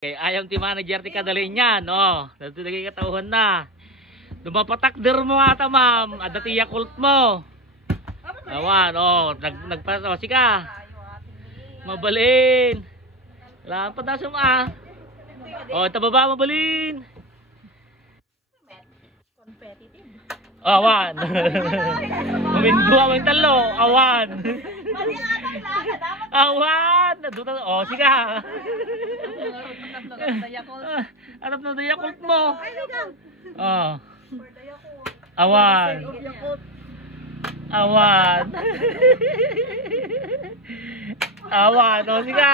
Okay, ayaw ti manager ti kadalin yan, oh. Dito naging katauhan na. Dumapatakder mo ata, ma'am. Adati Yakult mo. Awan, oh. Nagpaso, sika. Mabalin. Wala pa dasam ah. Oh, ito baba, mabalin. Awan. Umindua mo yung talo. Awan. Awan. Oh, sika. Anap na Yakult mo. Oh. Awan. Awan. Awan. O, sige.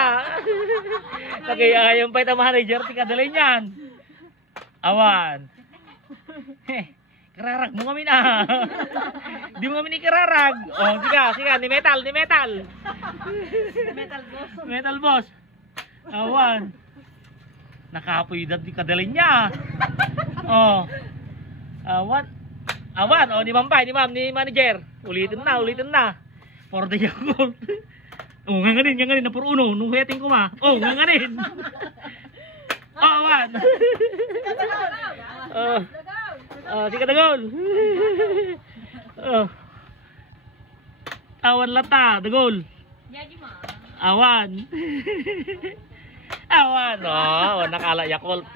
Ayaw pa ito manager. Tika dalay niyan. Awan. Kararag mo kami na. Di mo kami ni kararag. O, sige. Ni metal. Metal boss. Awan. Nakapoy dad di kadalay niya. Oh. Awan, oh, ni ma'am, ni manager. Ulitin na. For the Yakult. Oh, nganganin na puro uno. Nung heting ko ma. Oh, nganganin. Oh, awan. Sika dagol. Oh. Awan lata, dagol. Awan. Awan, oh, nakala Yakult.